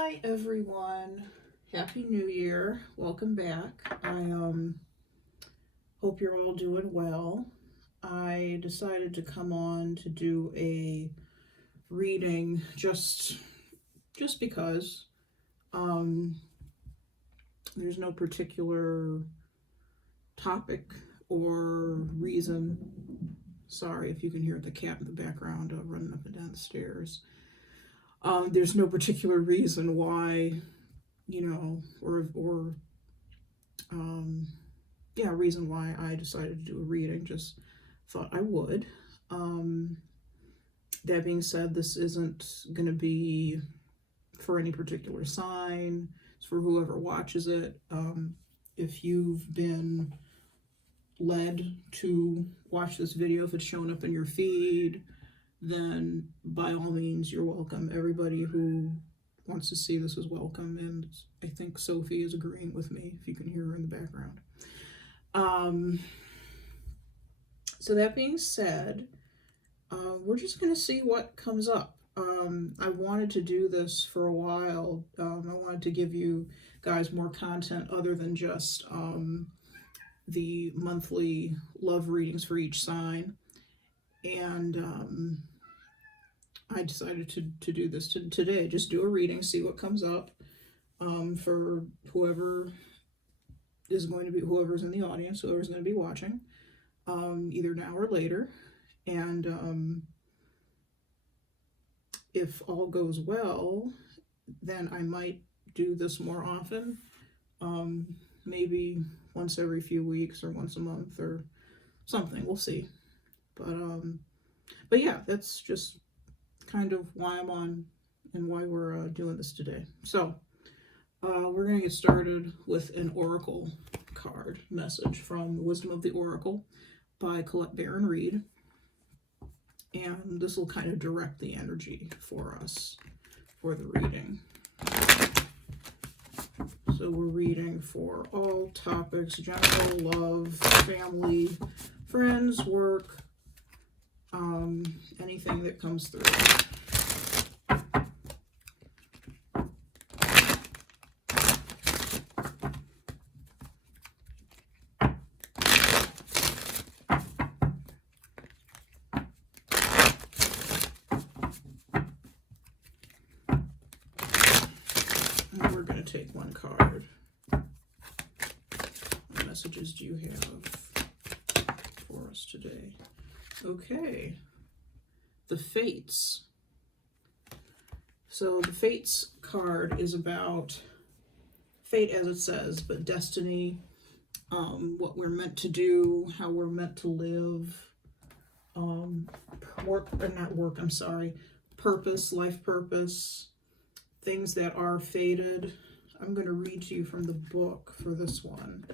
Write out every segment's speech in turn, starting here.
Hi everyone, Happy New Year, welcome back. I hope you're all doing well. I decided to come on to do a reading just because. There's no particular topic or reason. Sorry if you can hear the cat in the background running up and down the stairs. There's no particular reason why, reason why I decided to do a reading. Just thought I would. That being said, this isn't going to be for any particular sign. It's for whoever watches it. If you've been led to watch this video, if it's shown up in your feed, then by all means, you're welcome. Everybody who wants to see this is welcome, and I think Sophie is agreeing with me, if you can hear her in the background. So that being said, we're just going to see what comes up. I wanted to do this for a while. I wanted to give you guys more content other than just the monthly love readings for each sign. And I decided to do this today. Just do a reading, see what comes up for whoever's in the audience, whoever's going to be watching, either now or later. And if all goes well, then I might do this more often, maybe once every few weeks or once a month or something. We'll see. But yeah, that's just kind of why I'm on and why we're doing this today. So we're going to get started with an oracle card message from Wisdom of the Oracle by Colette Baron-Reid. And this will kind of direct the energy for us for the reading. So we're reading for all topics: general, love, family, friends, work, anything that comes through. And we're going to take one card. What messages do you have for us today? Okay. The Fates. So the Fates card is about fate, as it says, but destiny, what we're meant to do, how we're meant to live, purpose, life purpose, things that are fated. I'm going to read to you from the book for this one.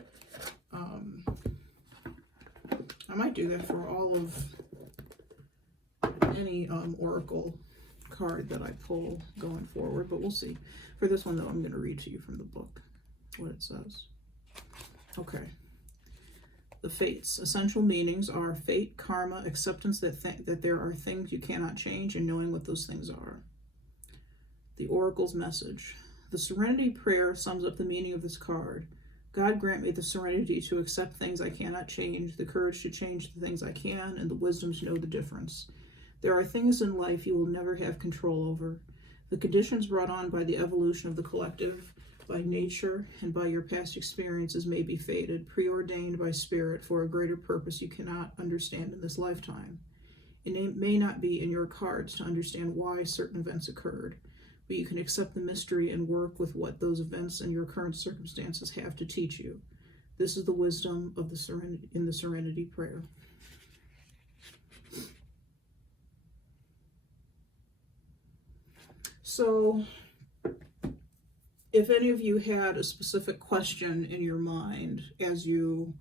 I might do that for all of any oracle card that I pull going forward, but we'll see. For this one, though, I'm going to read to you from the book what it says. Okay. The Fates. Essential meanings are fate, karma, acceptance that there are things you cannot change, and knowing what those things are. The Oracle's message. The Serenity Prayer sums up the meaning of this card. God grant me the serenity to accept things I cannot change, the courage to change the things I can, and the wisdom to know the difference. There are things in life you will never have control over. The conditions brought on by the evolution of the collective, by nature, and by your past experiences may be fated, preordained by spirit for a greater purpose you cannot understand in this lifetime. It may not be in your cards to understand why certain events occurred, but you can accept the mystery and work with what those events and your current circumstances have to teach you. This is the wisdom of the Serenity Prayer. So, if any of you had a specific question in your mind as you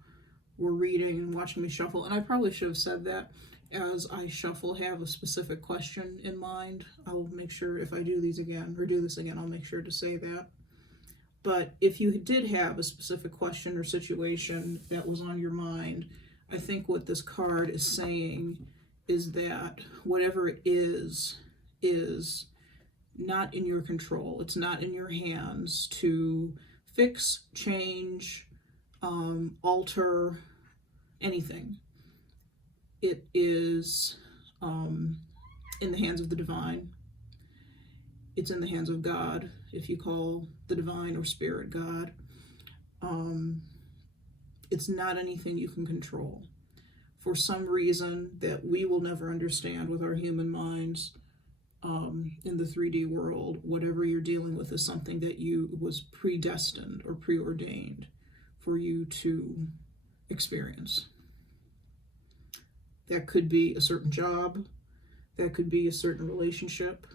were reading and watching me shuffle, and I probably should have said that, as I shuffle, have a specific question in mind. I'll make sure if I do this again, I'll make sure to say that. But if you did have a specific question or situation that was on your mind, I think what this card is saying is that whatever it is not in your control. It's not in your hands to fix, change, alter anything. It is in the hands of the divine. It's in the hands of God, if you call the divine or spirit God. It's not anything you can control. For some reason that we will never understand with our human minds, in the 3D world, whatever you're dealing with is something that was predestined or preordained for you to experience. That could be a certain job. That could be a certain relationship.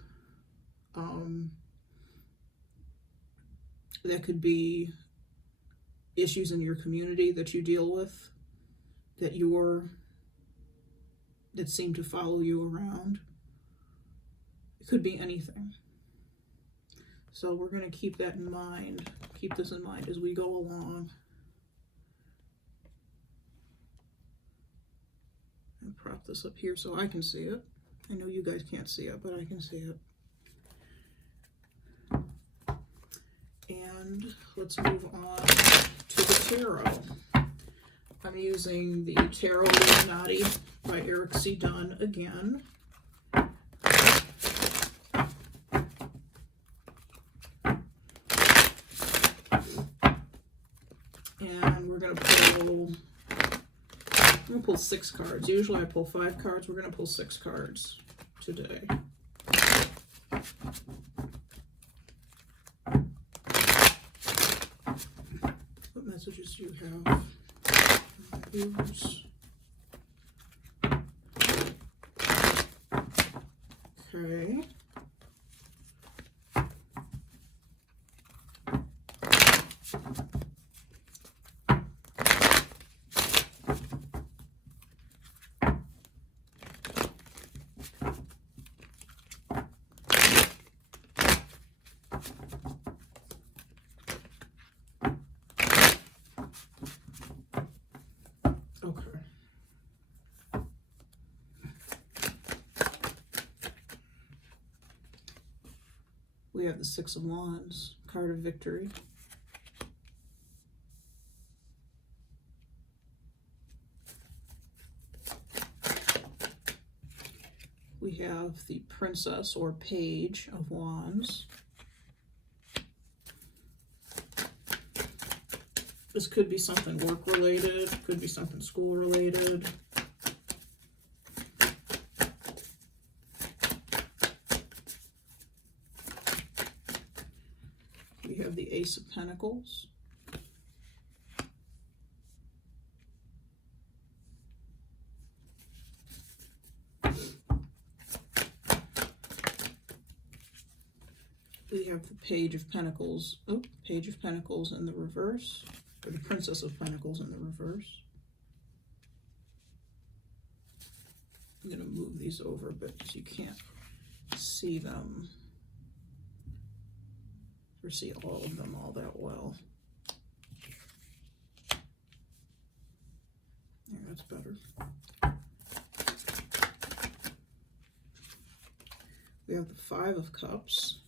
That could be issues in your community that you deal with, that seem to follow you around. It could be anything. So we're going to keep that in mind, keep this in mind as we go along. And prop this up here so I can see it. I know you guys can't see it, but I can see it. And let's move on to the tarot. I'm using the Tarot Illuminati by Erik C. Dunne again. And we're going to pull 6 cards. Usually I pull 5 cards. We're going to pull 6 cards today. What messages do you have? Okay. We have the 6 of Wands, card of victory. We have the Princess or Page of Wands. This could be something work related, could be something school related. We have the Ace of Pentacles. We have the Page of Pentacles. Oh, Page of Pentacles in the reverse. Or the Princess of Pentacles in the reverse. I'm going to move these over, but you can't see them or see all of them all that well. Yeah, that's better. We have the 5 of Cups.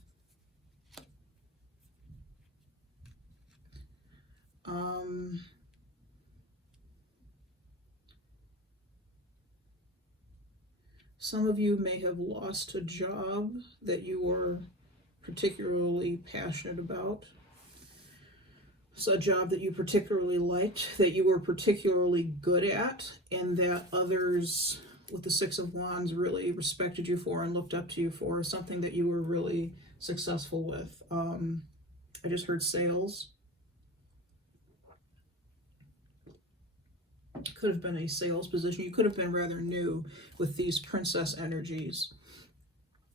Some of you may have lost a job that you were particularly passionate about. It's a job that you particularly liked, that you were particularly good at, and that others with the 6 of Wands really respected you for and looked up to you for, something that you were really successful with. I just heard sales. Could have been a sales position. You could have been rather new with these princess energies.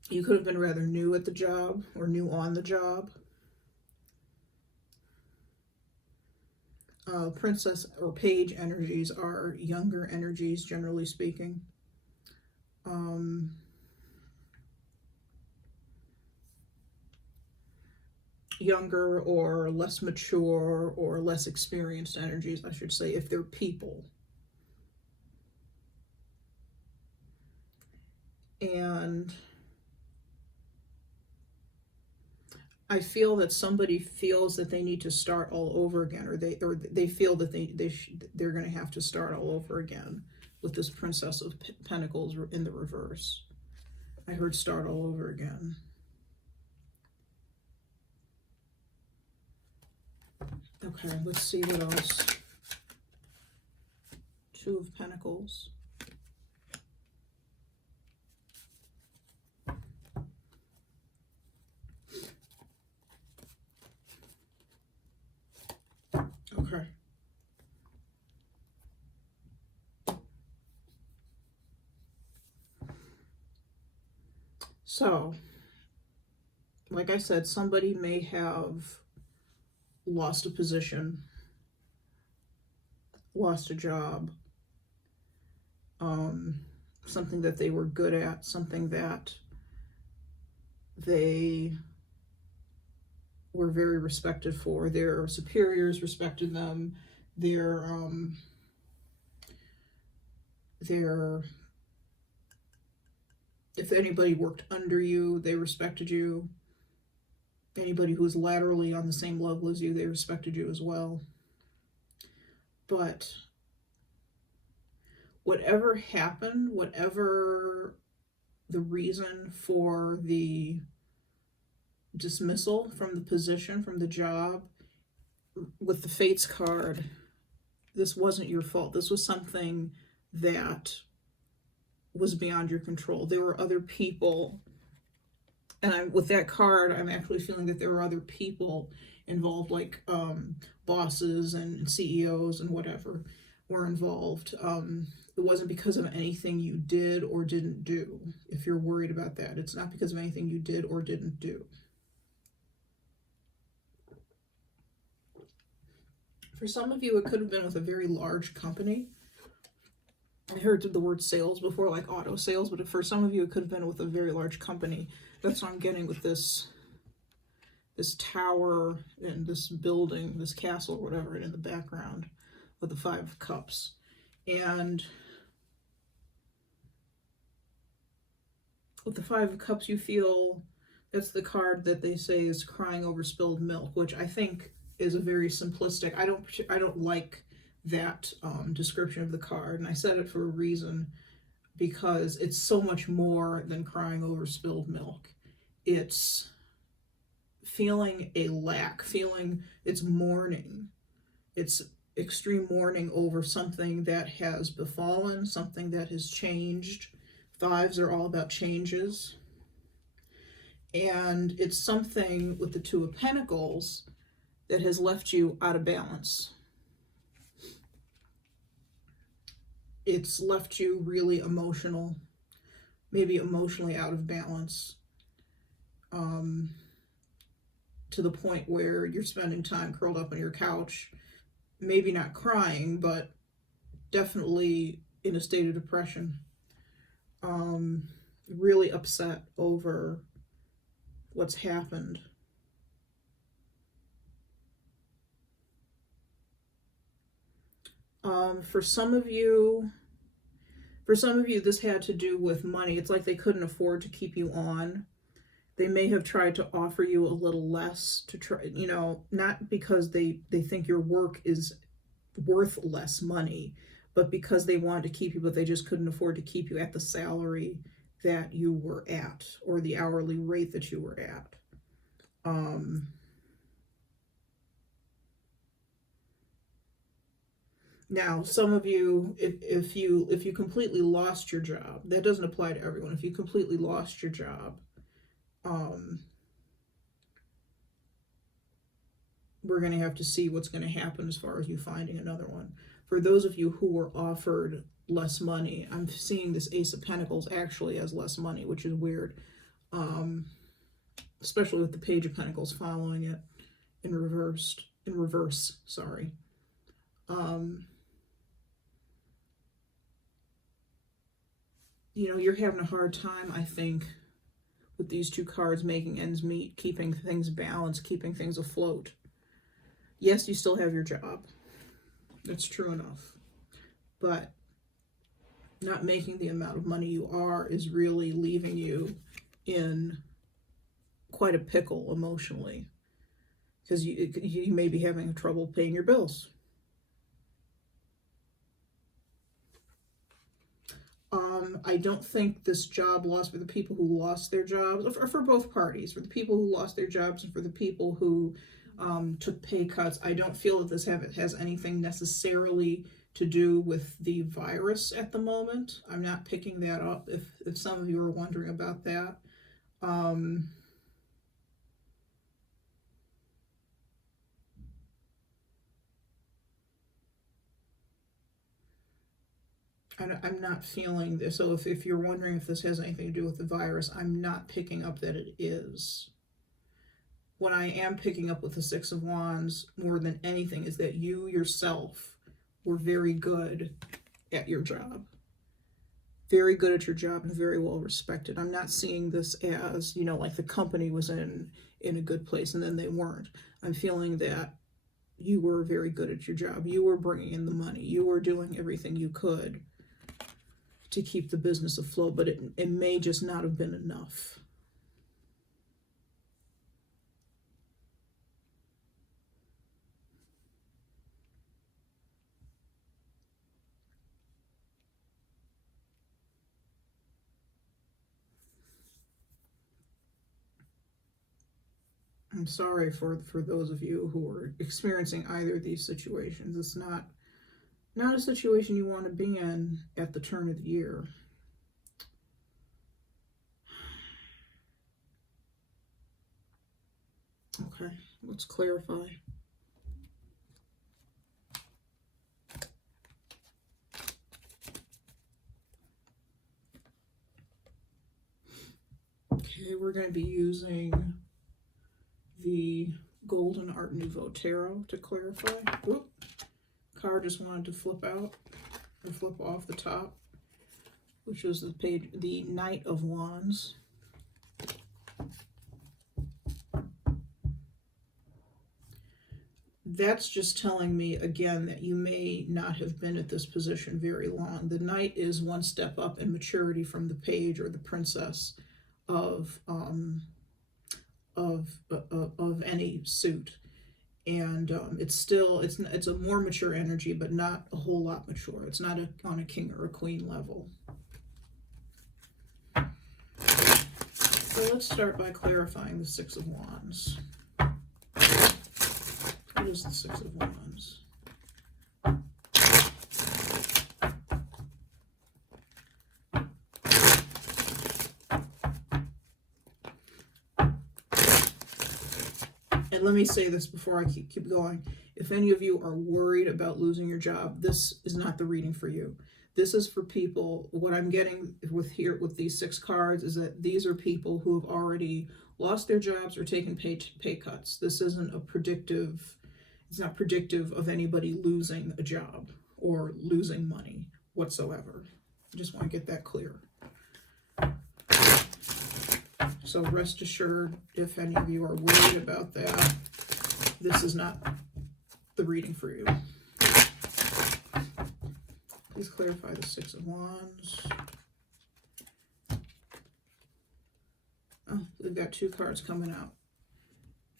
You could have been rather new at the job or new on the job. Princess or page energies are younger energies, generally speaking. Younger or less mature or less experienced energies, I should say, if they're people. And I feel that somebody feels that they need to start all over again, or they feel that they're going to have to start all over again with this Princess of Pentacles in the reverse. I heard start all over again. Okay, let's see what else. Two of Pentacles. Okay. So, like I said, somebody may have lost a position, lost a job, something that they were good at, something that they were very respected for. Their superiors respected them. If anybody worked under you, they respected you. Anybody who was laterally on the same level as you, they respected you as well. But whatever happened, whatever the reason for the dismissal from the position, from the job, with the Fates card, this wasn't your fault. This was something that was beyond your control. There were other people, and with that card, I'm actually feeling that there were other people involved, like bosses and CEOs and whatever were involved. It wasn't because of anything you did or didn't do. If you're worried about that, it's not because of anything you did or didn't do. For some of you, it could have been with a very large company. I heard the word sales before, like auto sales, but for some of you, it could have been with a very large company. That's what I'm getting with this tower and this building, this castle, whatever, in the background with the Five of Cups. And with the Five of Cups, you feel that's the card that they say is crying over spilled milk, which I think is a very simplistic. I don't like that description of the card, and I said it for a reason, because it's so much more than crying over spilled milk. It's feeling a lack, it's mourning. It's extreme mourning over something that has befallen, something that has changed. Fives are all about changes. And it's something with the Two of Pentacles that has left you out of balance. It's left you really emotional, maybe emotionally out of balance, to the point where you're spending time curled up on your couch, maybe not crying, but definitely in a state of depression, really upset over what's happened. For some of you, this had to do with money. It's like they couldn't afford to keep you on. They may have tried to offer you a little less to try, not because they think your work is worth less money, but because they wanted to keep you, but they just couldn't afford to keep you at the salary that you were at, or the hourly rate that you were at. Now, some of you, if you completely lost your job, that doesn't apply to everyone. If you completely lost your job, we're going to have to see what's going to happen as far as you finding another one. For those of you who were offered less money, I'm seeing this Ace of Pentacles actually as less money, which is weird, especially with the Page of Pentacles following it in reverse, sorry. You're having a hard time, I think, with these two cards, making ends meet, keeping things balanced, keeping things afloat. Yes, you still have your job. That's true enough. But not making the amount of money you are is really leaving you in quite a pickle emotionally, because you may be having trouble paying your bills. I don't think this job loss, for the people who lost their jobs, or for both parties, for the people who lost their jobs and for the people who took pay cuts, I don't feel that this has anything necessarily to do with the virus at the moment. I'm not picking that up, if some of you are wondering about that. I'm not feeling this. So if you're wondering if this has anything to do with the virus, I'm not picking up that it is. What I am picking up with the Six of Wands more than anything is that you yourself were very good at your job. Very good at your job and very well respected. I'm not seeing this as, like the company was in a good place and then they weren't. I'm feeling that you were very good at your job. You were bringing in the money. You were doing everything you could to keep the business afloat, but it may just not have been enough. I'm sorry for those of you who are experiencing either of these situations. It's not a situation you want to be in at the turn of the year. Okay, let's clarify. Okay, we're going to be using the Golden Art Nouveau Tarot to clarify. Whoop. Card just wanted to flip out or flip off the top, which is the page, the Knight of Wands. That's just telling me again that you may not have been at this position very long. The Knight is one step up in maturity from the Page or the Princess of any suit, and it's a more mature energy, but not a whole lot mature. It's not on a king or a queen level. So let's start by clarifying the Six of Wands. What is the Six of Wands? And let me say this before I keep going. If any of you are worried about losing your job, this is not the reading for you. This is for people. What I'm getting with these 6 cards is that these are people who have already lost their jobs or taken pay cuts. This isn't it's not predictive of anybody losing a job or losing money whatsoever. I just want to get that clear. So rest assured, if any of you are worried about that, this is not the reading for you. Please clarify the Six of Wands. Oh, we've got 2 cards coming out.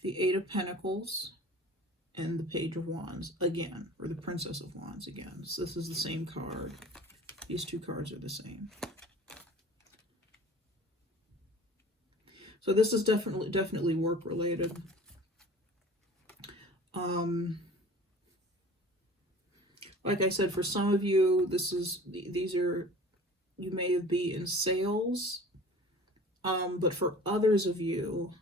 The Eight of Pentacles and the Page of Wands again, or the Princess of Wands again. So this is the same card. These 2 cards are the same. So this is definitely work related. Like I said, for some of you, you may be in sales, but for others of you,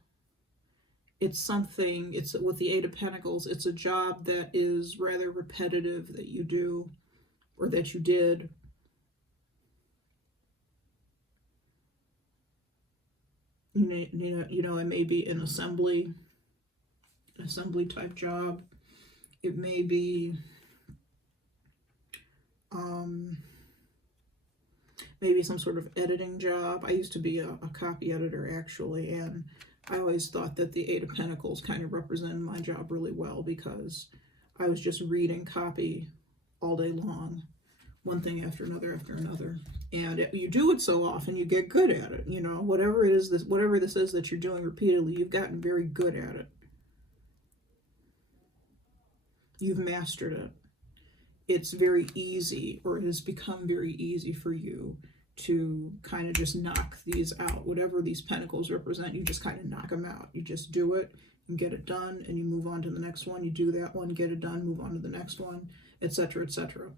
it's with the Eight of Pentacles, it's a job that is rather repetitive that you do, or that you did. It may be an assembly type job. It may be maybe some sort of editing job. I used to be a copy editor, actually, and I always thought that the Eight of Pentacles kind of represented my job really well, because I was just reading copy all day long one thing after another. And you do it so often, you get good at it. You know, whatever this is that you're doing repeatedly, you've gotten very good at it. You've mastered it. It's very easy, or it has become very easy for you to kind of just knock these out. Whatever these pentacles represent, you just kind of knock them out. You just do it and get it done, and you move on to the next one. You do that one, get it done, move on to the next one, etc., etc.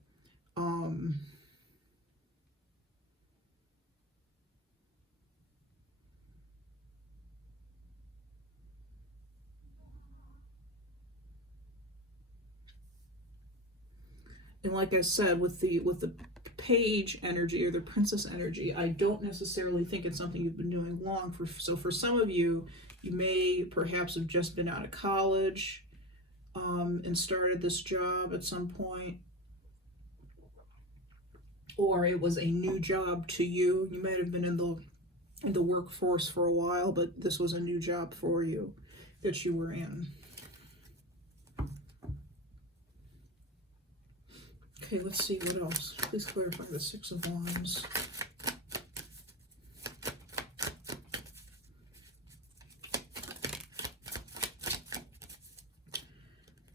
And like I said, with the page energy or the princess energy, I don't necessarily think it's something you've been doing long. So for some of you, you may perhaps have just been out of college and started this job at some point, or it was a new job to you. You might have been in the workforce for a while, but this was a new job for you that you were in. Okay, let's see what else. Please clarify the Six of Wands.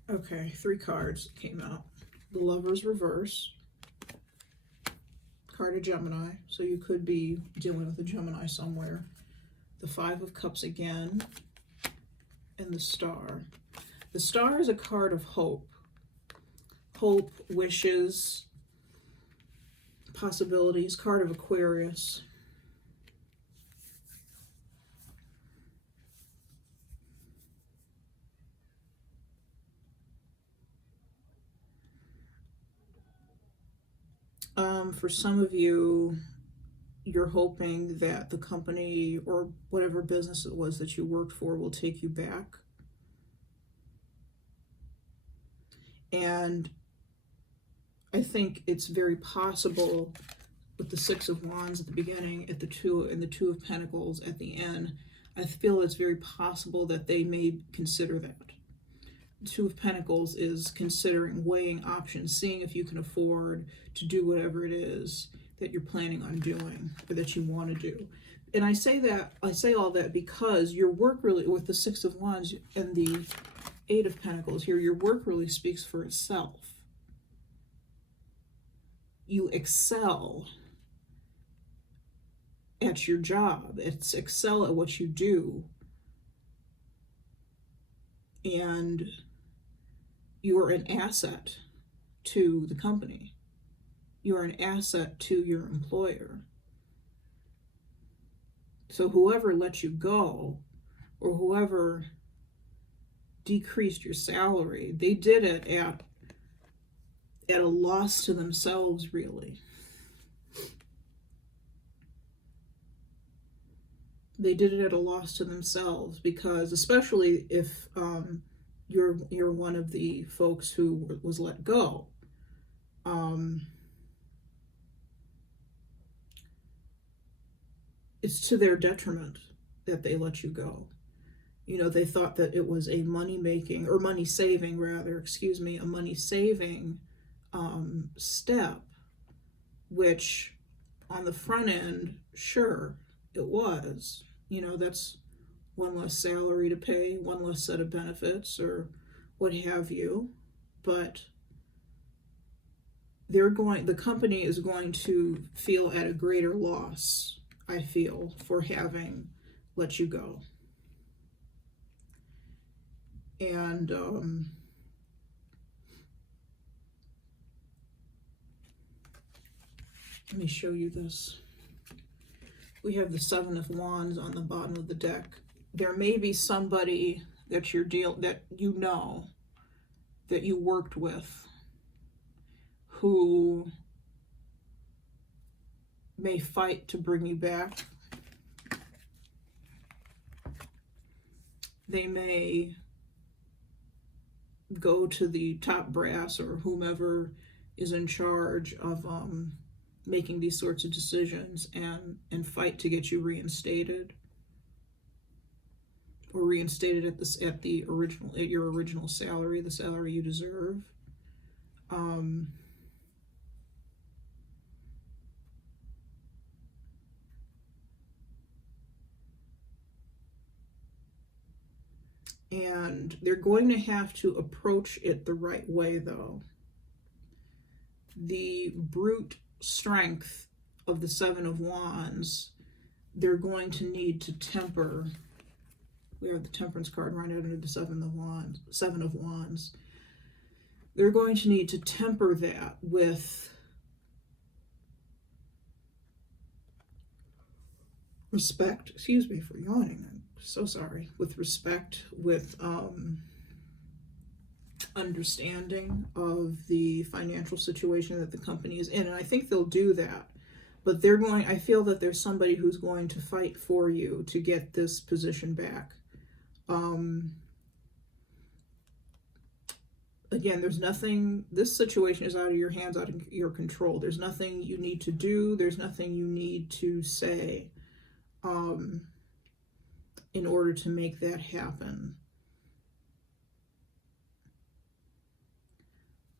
Okay, 3 cards came out. The Lover's reverse. Card of Gemini, so you could be dealing with a Gemini somewhere. The 5 of Cups again. And the Star. The Star is a card of hope. Hope, wishes, possibilities. Card of Aquarius. For some of you, you're hoping that the company or whatever business it was that you worked for will take you back. And I think it's very possible with the Six of Wands at the beginning, at the Two of Pentacles at the end. I feel it's very possible that they may consider that. The Two of Pentacles is considering, weighing options, seeing if you can afford to do whatever it is that you're planning on doing or that you want to do. And I say all that because your work really, with the Six of Wands and the Eight of Pentacles here, your work really speaks for itself. You excel at your job. It's excel at what you do. And you're an asset to the company. You're an asset to your employer. So whoever let you go, or whoever decreased your salary, they did it at a loss to themselves, really. They did it at a loss to themselves, because especially if you're one of the folks who was let go, it's to their detriment that they let you go. You know, they thought that it was a money-saving step, which on the front end, sure, it was. You know, that's one less salary to pay, one less set of benefits, or what have you. But the company is going to feel at a greater loss, I feel, for having let you go. And let me show you this. We have the Seven of Wands on the bottom of the deck. There may be somebody that that you worked with, who may fight to bring you back. They may go to the top brass or whomever is in charge of making these sorts of decisions and fight to get you reinstated, or reinstated at your original salary, the salary you deserve. And they're going to have to approach it the right way, though. The brute strength of the Seven of Wands, they're going to need to temper. We have the Temperance card right under the Seven of Wands. They're going to need to temper that with respect. Excuse me for yawning. I'm so sorry. With respect, with understanding of the financial situation that the company is in. And I think they'll do that. But I feel that there's somebody who's going to fight for you to get this position back. Again, there's nothing, this situation is out of your hands, out of your control. There's nothing you need to do. There's nothing you need to say in order to make that happen.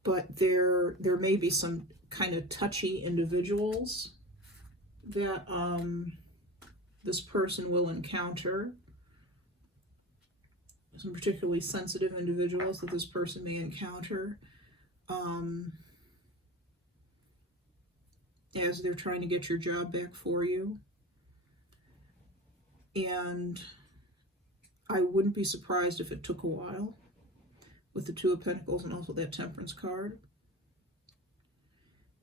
But there may be some kind of touchy individuals that this person will encounter. Some particularly sensitive individuals that this person may encounter as they're trying to get your job back for you. And I wouldn't be surprised if it took a while with the Two of Pentacles and also that Temperance card.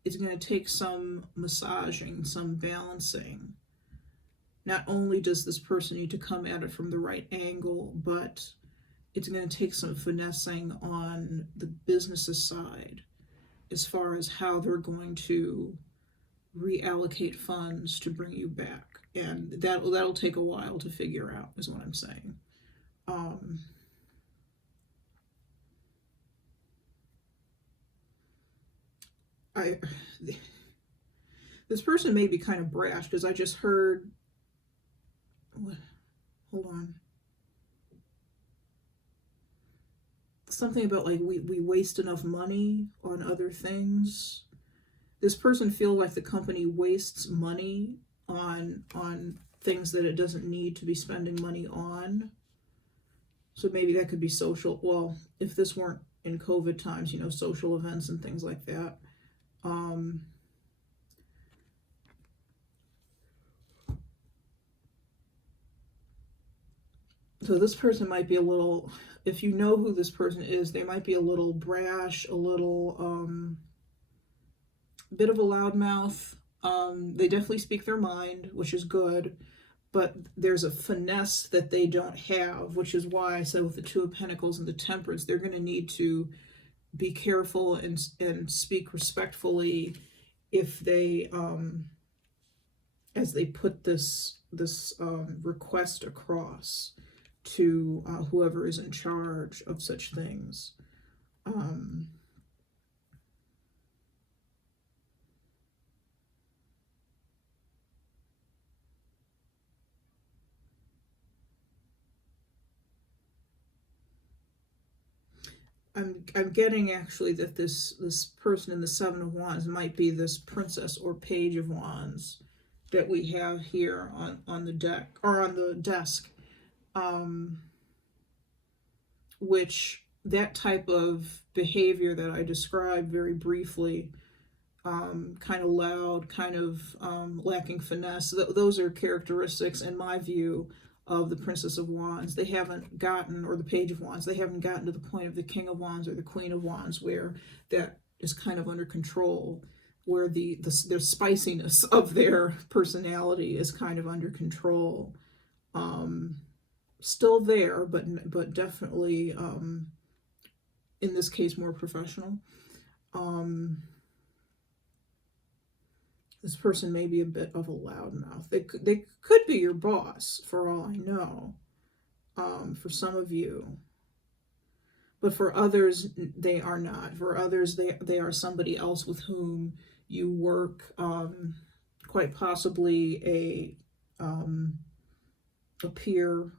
It's going to take some massaging, some balancing. Not only does this person need to come at it from the right angle, but it's going to take some finessing on the business's side as far as how they're going to reallocate funds to bring you back. And that'll take a while to figure out, is what I'm saying. This person may be kind of brash, because I just heard, hold on, something about like we waste enough money on other things. This person feels like the company wastes money on things that it doesn't need to be spending money on. So maybe that could be social. Well, if this weren't in COVID times, you know, social events and things like that. So this person might be a little, if you know who this person is, they might be a little brash, a little bit of a loudmouth. They definitely speak their mind, which is good, but there's a finesse that they don't have, which is why I said with the Two of Pentacles and the Temperance, they're going to need to be careful and speak respectfully if they as they put this request across to whoever is in charge of such things. I'm getting actually that this person in the Seven of Wands might be this Princess or Page of Wands that we have here on the deck, or on the desk, which that type of behavior that I described very briefly, kind of loud, kind of lacking finesse, those are characteristics, in my view, of the Princess of Wands. They haven't gotten, or the Page of Wands, they haven't gotten to the point of the King of Wands or the Queen of Wands, where that is kind of under control, where the spiciness of their personality is kind of under control. Still there, but definitely, in this case, more professional. This person may be a bit of a loudmouth. They could be your boss, for all I know, for some of you. But for others, they are not. For others, they are somebody else with whom you work, quite possibly a peer,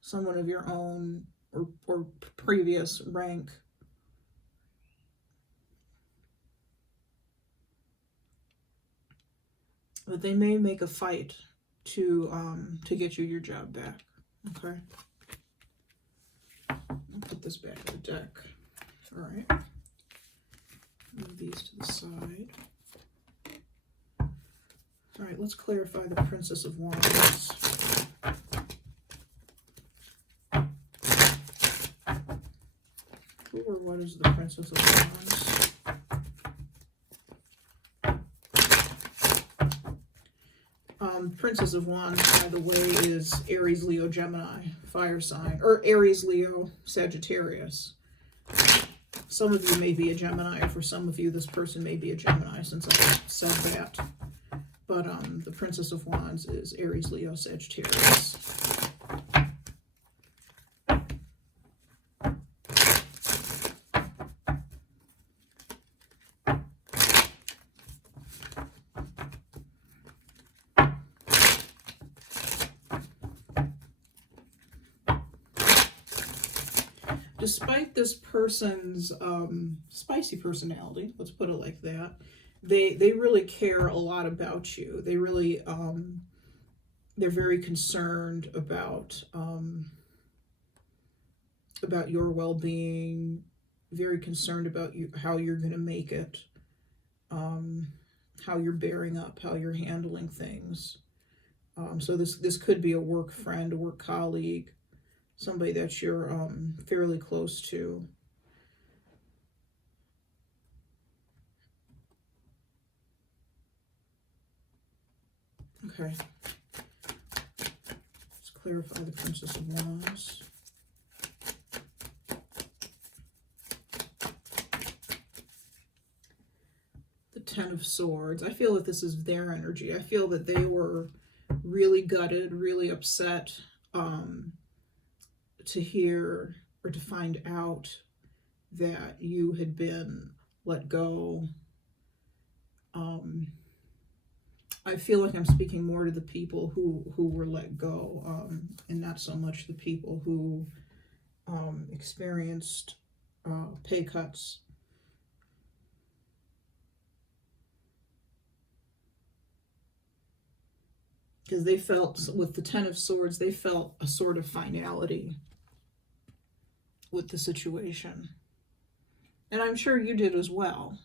someone of your own or previous rank. But they may make a fight to get you your job back. Okay. I'll put this back in the deck. All right. Move these to the side. All right, let's clarify the Princess of Wands. Who or what is the Princess of Wands? Princess of Wands, by the way, is Aries, Leo, Gemini, fire sign, or Aries, Leo, Sagittarius. Some of you may be a Gemini, or for some of you, this person may be a Gemini, since I said that. But the Princess of Wands is Aries, Leo, Sagittarius. Despite this person's spicy personality, let's put it like that, they really care a lot about you. They really, they're very concerned about your well-being, very concerned about you, how you're going to make it, how you're bearing up, how you're handling things. So this could be a work friend, a work colleague, somebody that you're fairly close to. Okay. Let's clarify the Princess of Wands. The Ten of Swords. I feel that this is their energy. I feel that they were really gutted, really upset to hear or to find out that you had been let go. I feel like I'm speaking more to the people who were let go, and not so much the people who experienced pay cuts. Because they felt, with the Ten of Swords, they felt a sort of finality with the situation. And I'm sure you did as well.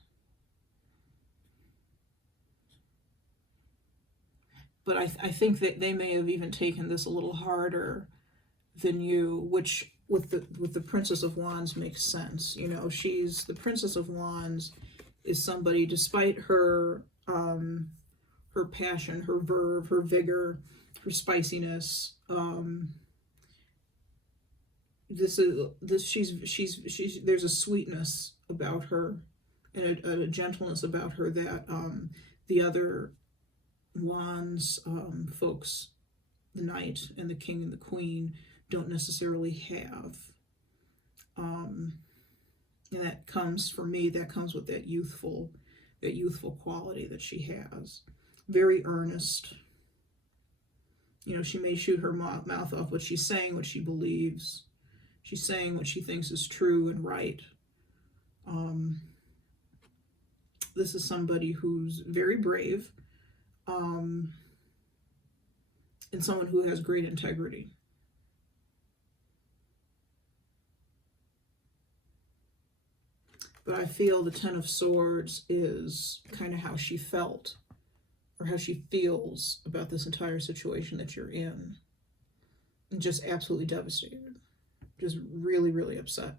But I think that they may have even taken this a little harder than you, which with the Princess of Wands makes sense. You know, she's the Princess of Wands is somebody, despite her her passion, her verve, her vigor, her spiciness. She's there's a sweetness about her and a gentleness about her that the other Wands folks, the Knight and the King and the Queen, don't necessarily have. And that comes, for me, that comes with that youthful quality that she has. Very earnest. You know, she may shoot her mouth off, but she's saying what she believes. She's saying what she thinks is true and right. This is somebody who's very brave, and someone who has great integrity. But I feel the Ten of Swords is kind of how she felt, or how she feels about this entire situation that you're in. And just absolutely devastated. Just really, really upset.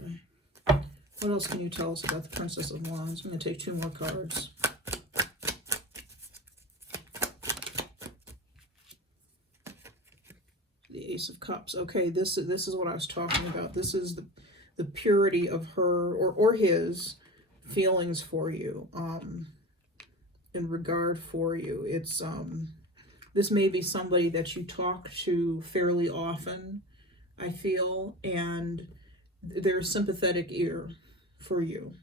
Okay. What else can you tell us about the Princess of Wands? I'm going to take 2 more cards. The Ace of Cups. Okay, this is what I was talking about. This is the purity of her or his feelings for you, in regard for you. It's this may be somebody that you talk to fairly often, I feel, and they're a sympathetic ear for you.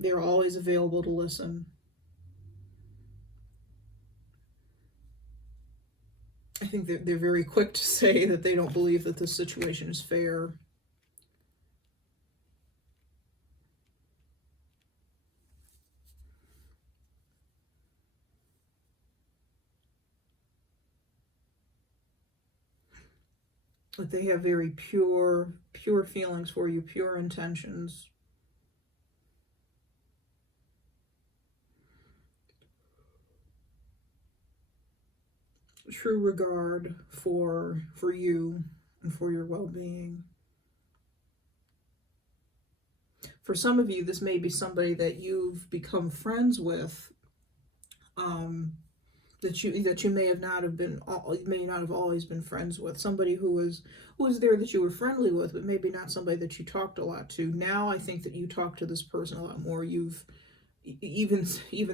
They're always available to listen. I think they're very quick to say that they don't believe that this situation is fair. But they have very pure feelings for you, pure intentions. True regard for you and for your well-being. For some of you, this may be somebody that you've become friends with, that you may not have always been friends with. Somebody who was there that you were friendly with, but maybe not somebody that you talked a lot to. Now I think that you talk to this person a lot more. You've even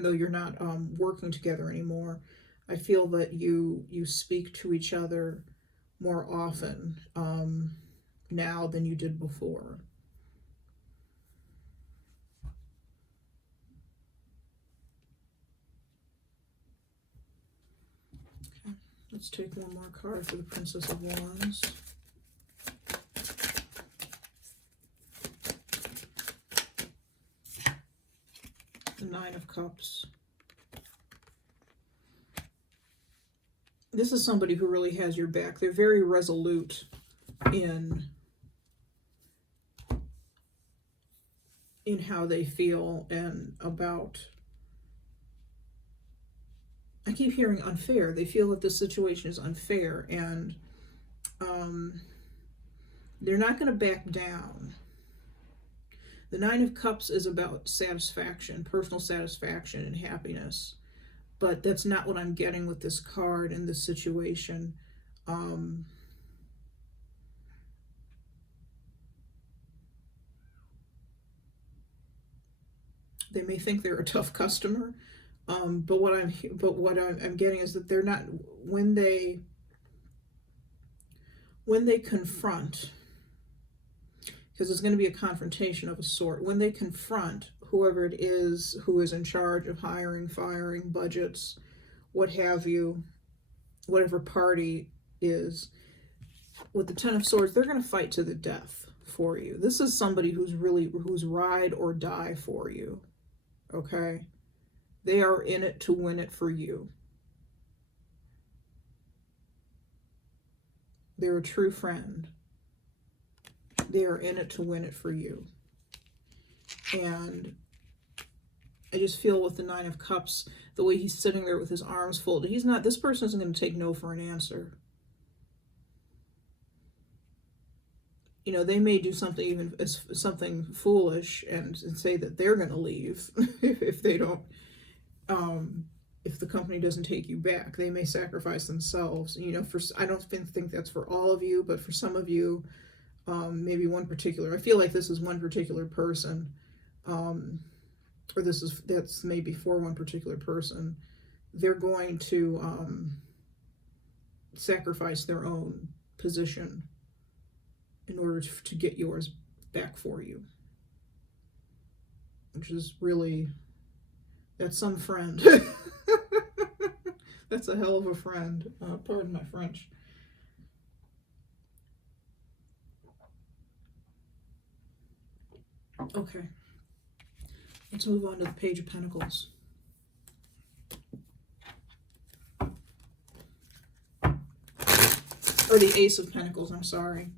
though you're not working together anymore, I feel that you speak to each other more often now than you did before. Okay, let's take one more card for the Princess of Wands. The Nine of Cups. This is somebody who really has your back. They're very resolute in how they feel and about, I keep hearing unfair. They feel that this situation is unfair, and they're not going to back down. The Nine of Cups is about satisfaction, personal satisfaction and happiness. But that's not what I'm getting with this card in this situation. They may think they're a tough customer, but what I'm getting is that they're not, when they confront, because it's going to be a confrontation of a sort. When they confront whoever it is who is in charge of hiring, firing, budgets, what have you, whatever party is, with the Ten of Swords, they're going to fight to the death for you. This is somebody who's ride or die for you, okay? They are in it to win it for you. They're a true friend. They are in it to win it for you. And I just feel with the Nine of Cups, the way he's sitting there with his arms folded, this person isn't going to take no for an answer. You know, they may do something something foolish and say that they're going to leave if they don't, if the company doesn't take you back. They may sacrifice themselves. You know, I don't think that's for all of you, but for some of you, maybe one particular, I feel like this is one particular person, or that's maybe for one particular person. They're going to sacrifice their own position in order to get yours back for you, which is really, that's some friend. That's a hell of a friend. Pardon my French. Okay, let's move on to the Page of Pentacles. Or the Ace of Pentacles, I'm sorry.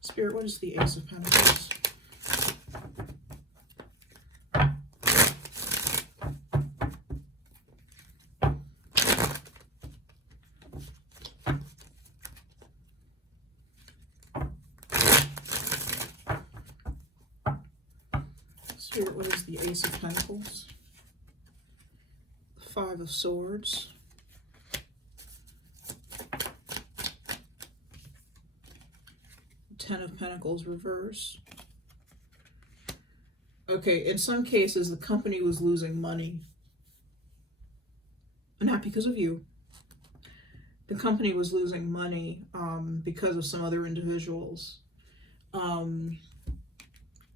Spirit, what is the Ace of Pentacles? Spirit, what is the Ace of Pentacles? The Five of Swords. Ten of Pentacles reverse. Okay, in some cases, the company was losing money. Not because of you. The company was losing money because of some other individuals.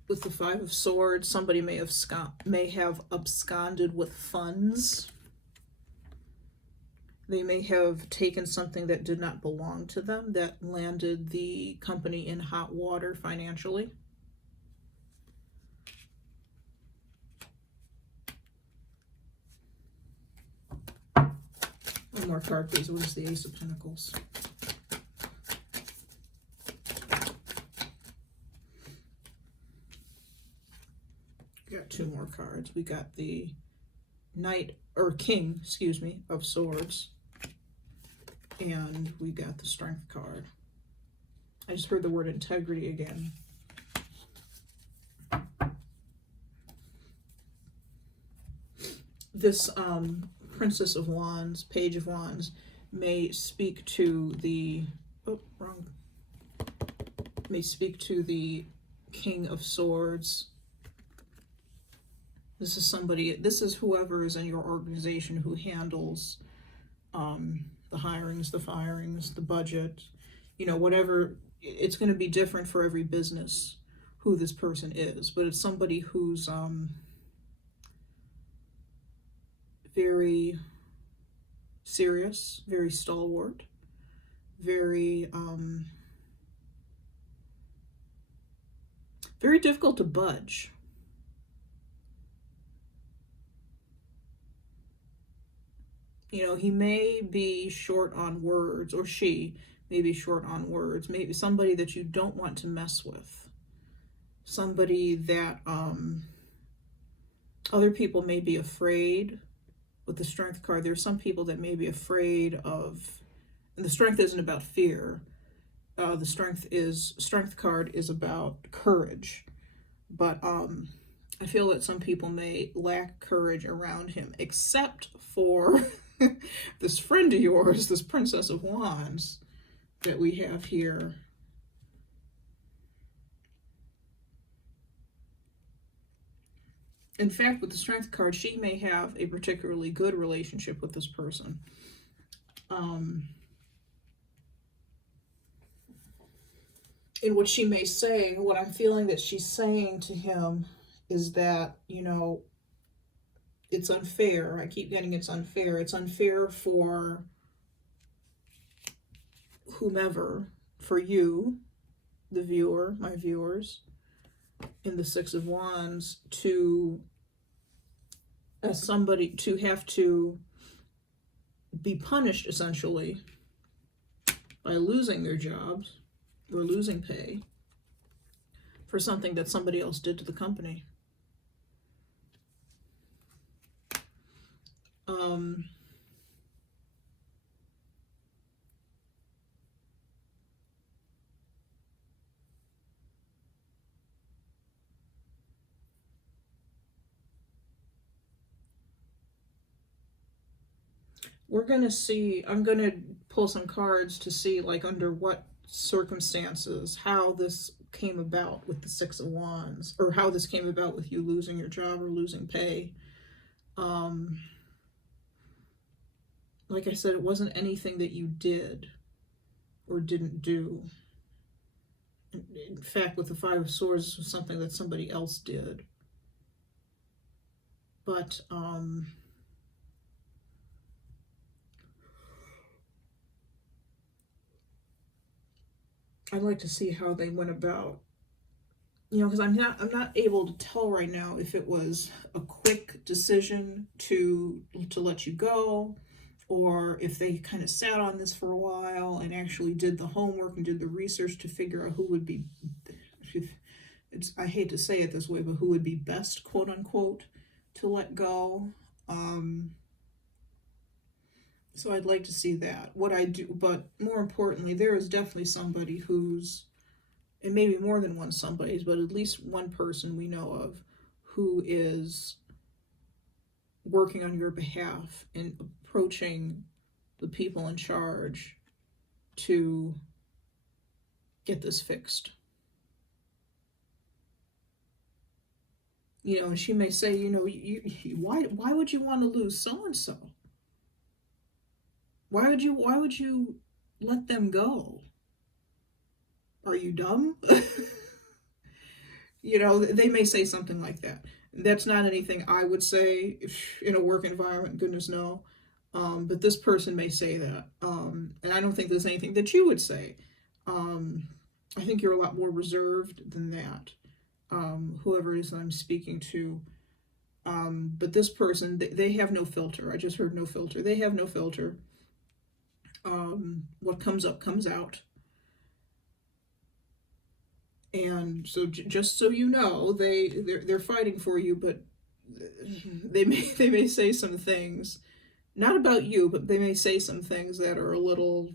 With the Five of Swords, somebody may have absconded with funds. They may have taken something that did not belong to them, that landed the company in hot water financially. One more card, please. What is the Ace of Pentacles? got 2 more cards. We got the Knight, or King, excuse me, of Swords. And we got the Strength card. I just heard the word integrity again. This Princess of Wands, Page of Wands, may speak to the, may speak to the King of Swords. This is somebody, this is whoever is in your organization who handles the hirings, the firings, the budget, you know, whatever. It's going to be different for every business who this person is, but it's somebody who's very serious, very stalwart, very very difficult to budge. You know, he may be short on words, or she may be short on words. Maybe somebody that you don't want to mess with. Somebody that other people may be afraid. With the Strength card, there's some people that may be afraid of, and the Strength isn't about fear. The Strength card is about courage. But I feel that some people may lack courage around him, except for this friend of yours, this Princess of Wands that we have here. In fact, with the Strength card, she may have a particularly good relationship with this person. And what she may say, what I'm feeling that she's saying to him is that, you know, it's unfair. I keep getting it's unfair. It's unfair for whomever, for you, the viewer, my viewers, in the Six of Wands, to, as somebody, to have to be punished, essentially, by losing their jobs or losing pay for something that somebody else did to the company. We're going to see, I'm going to pull some cards to see, like, under what circumstances, how this came about with the Six of Wands, or how this came about with you losing your job or losing pay. Like I said, it wasn't anything that you did or didn't do. In fact, with the Five of Swords, this was something that somebody else did. But, I'd like to see how they went about, you know, because I'm not able to tell right now if it was a quick decision to let you go, or if they kind of sat on this for a while and actually did the homework and did the research to figure out who would be, I hate to say it this way, but who would be best, quote unquote, to let go. So I'd like to see that. What I do, but more importantly, there is definitely somebody who's, and maybe more than one somebody's, but at least one person we know of who is working on your behalf and approaching the people in charge to get this fixed. You know, and she may say, you know, why would you want to lose so-and-so? Why would you let them go? Are you dumb? You know, they may say something like that. That's not anything I would say in a work environment, goodness no. But this person may say that. And I don't think there's anything that you would say. I think you're a lot more reserved than that. Whoever it is that I'm speaking to. But this person, they have no filter. I just heard no filter. They have no filter. What comes up comes out. And so just so you know, they're fighting for you, but they may say some things, not about you, but they may say some things that are a little,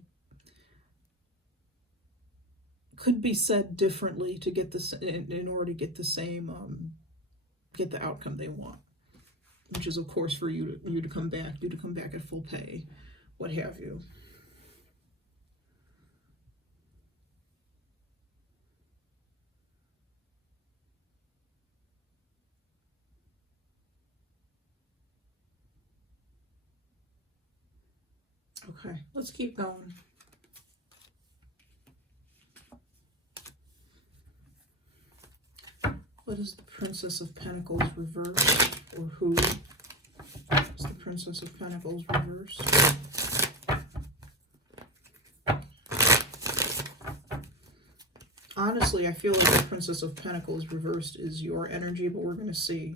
could be said differently to get this in order to get the same get the outcome they want, which is of course for you to come back at full pay, what have you. Okay, let's keep going. What is the Princess of Pentacles reversed? Or who is the Princess of Pentacles reversed? Honestly, I feel like the Princess of Pentacles reversed is your energy, but we're going to see.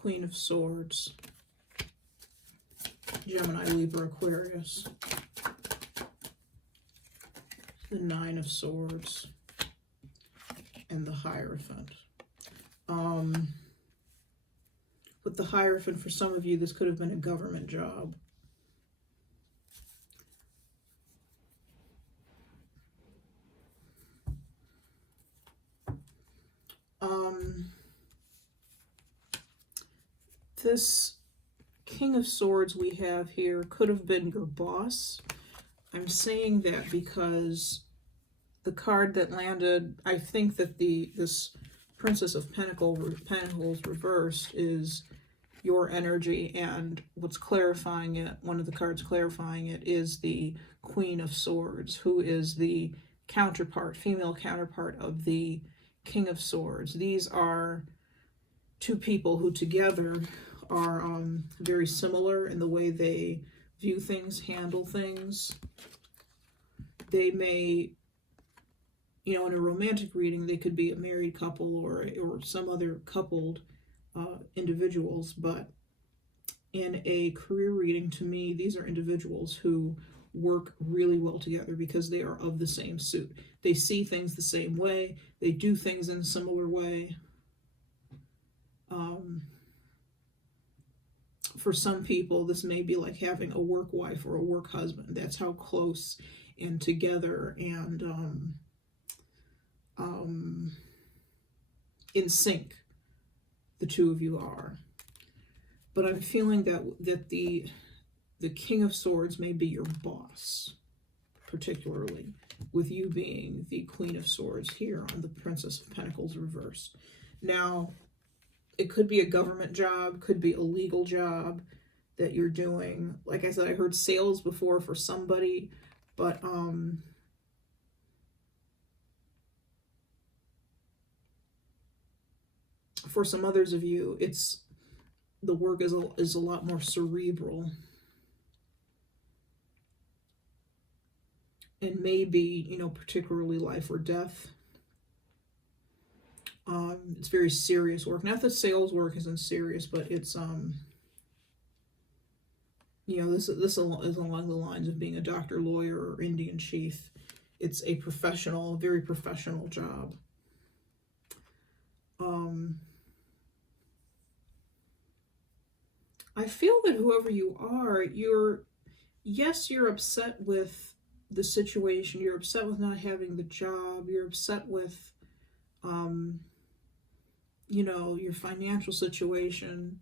Queen of Swords, Gemini, Libra, Aquarius, the Nine of Swords, and the Hierophant. With the Hierophant, for some of you, this could have been a government job. This King of Swords we have here could have been your boss. I'm saying that because the card that landed, I think that this Princess of Pentacles reversed is your energy, and what's clarifying it, one of the cards clarifying it, is the Queen of Swords, who is the counterpart, female counterpart of the King of Swords. These are two people who together are very similar in the way they view things, handle things. They may, in a romantic reading, they could be a married couple or some other coupled individuals, but in a career reading, to me, these are individuals who work really well together because they are of the same suit. They see things the same way. They do things in a similar way. For some people, this may be like having a work wife or a work husband. That's how close and together and in sync the two of you are. But I'm feeling that the King of Swords may be your boss, particularly with you being the Queen of Swords here on the Princess of Pentacles reverse. Now, it could be a government job, could be a legal job that you're doing. Like I said, I heard sales before for somebody, but for some others of you, the work is a lot more cerebral. And maybe, particularly life or death. It's very serious work. Not that sales work isn't serious, but it's this is along the lines of being a doctor, lawyer, or Indian chief. It's a professional, very professional job. I feel that whoever you are, you're upset with the situation. You're upset with not having the job. You're upset with your financial situation,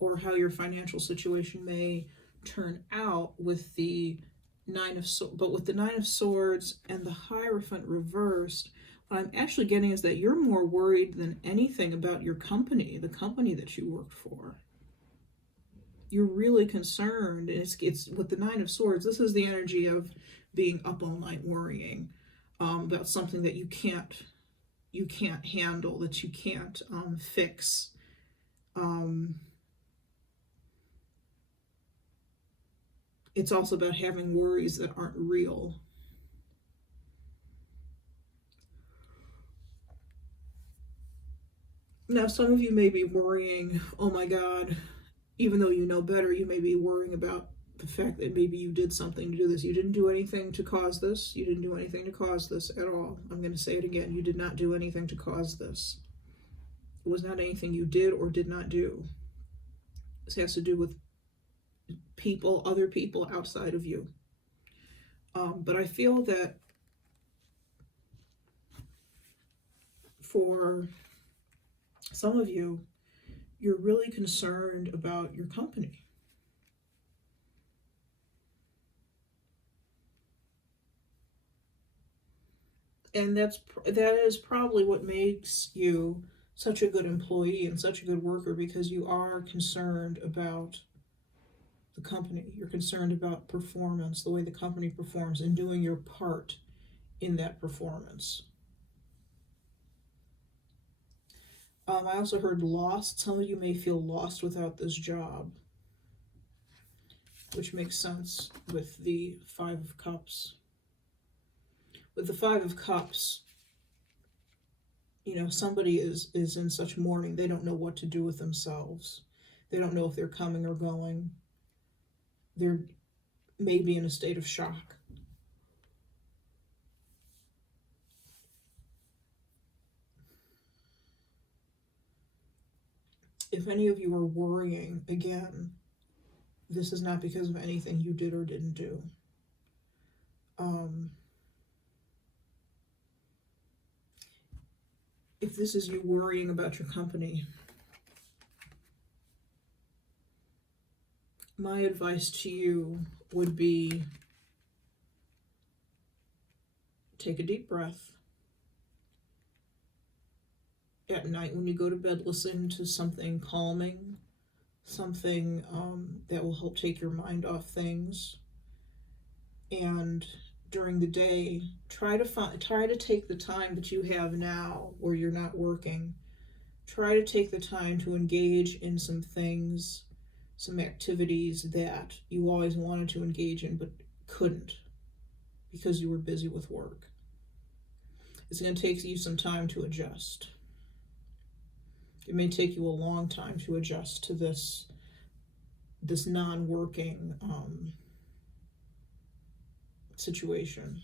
or how your financial situation may turn out with the Nine of Swords. But with the Nine of Swords and the Hierophant reversed, what I'm actually getting is that you're more worried than anything about your company, the company that you worked for. You're really concerned. It's with the Nine of Swords, this is the energy of being up all night worrying about something that you can't you can't handle, that you can't fix. It's also about having worries that aren't real. Now, some of you may be worrying, oh my God, even though you know better, you may be worrying about the fact that maybe you did something to do this. You didn't do anything to cause this. You didn't do anything to cause this at all. I'm going to say it again. You did not do anything to cause this. It was not anything you did or did not do. This has to do with people, other people outside of you. But I feel that for some of you, you're really concerned about your company. And that is probably what makes you such a good employee and such a good worker, because you are concerned about the company. You're concerned about performance, the way the company performs, and doing your part in that performance. I also heard lost. Some of you may feel lost without this job, which makes sense with the Five of Cups. With the Five of Cups, you know, somebody is in such mourning, they don't know what to do with themselves. They don't know if they're coming or going. They're maybe in a state of shock. If any of you are worrying, again, this is not because of anything you did or didn't do. If this is you worrying about your company, my advice to you would be take a deep breath. At night when you go to bed, listen to something calming, something that will help take your mind off things. And during the day, try to take the time that you have now where you're not working. Try to take the time to engage in some things, some activities that you always wanted to engage in but couldn't because you were busy with work. It's going to take you some time to adjust. It may take you a long time to adjust to this non-working situation.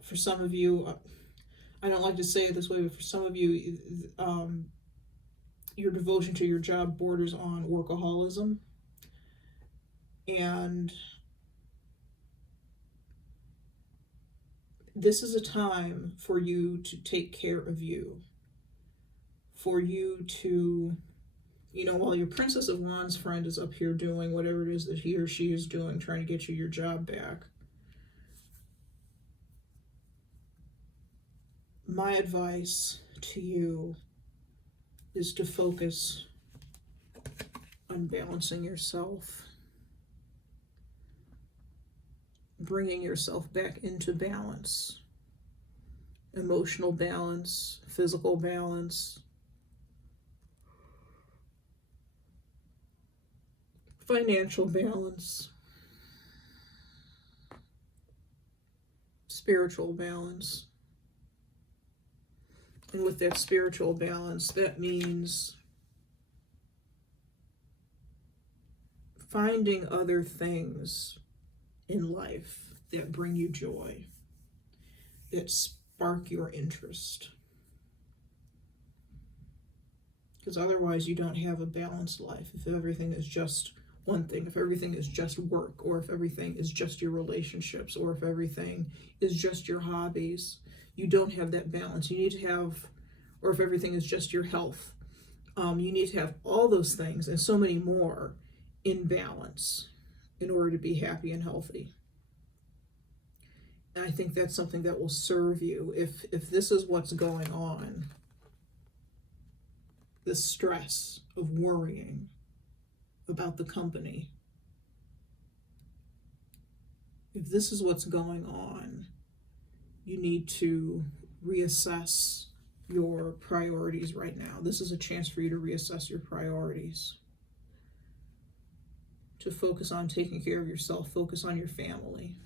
For some of you, I don't like to say it this way, but for some of you, your devotion to your job borders on workaholism. And this is a time for you to take care of you. For you to, you know, while your Princess of Wands friend is up here doing whatever it is that he or she is doing, trying to get you your job back, my advice to you is to focus on balancing yourself, bringing yourself back into balance, emotional balance, physical balance, financial balance, spiritual balance. And with that spiritual balance, that means finding other things in life that bring you joy, that spark your interest. Because otherwise you don't have a balanced life if everything is just one thing, if everything is just work, or if everything is just your relationships, or if everything is just your hobbies. You don't have that balance. You need to have, or if everything is just your health, you need to have all those things and so many more in balance in order to be happy and healthy. And I think that's something that will serve you. If this is what's going on, the stress of worrying about the company, if this is what's going on, you need to reassess your priorities right now. This is a chance for you to reassess your priorities, to focus on taking care of yourself, focus on your family.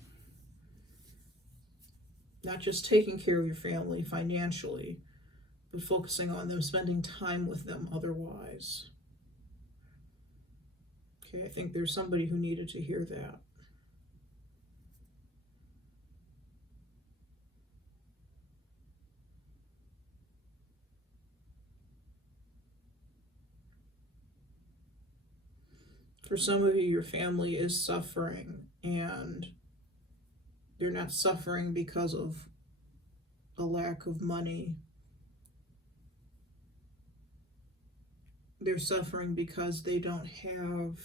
Not just taking care of your family financially, but focusing on them, spending time with them otherwise. Okay, I think there's somebody who needed to hear that. For some of you, your family is suffering, and they're not suffering because of a lack of money. They're suffering because they don't have,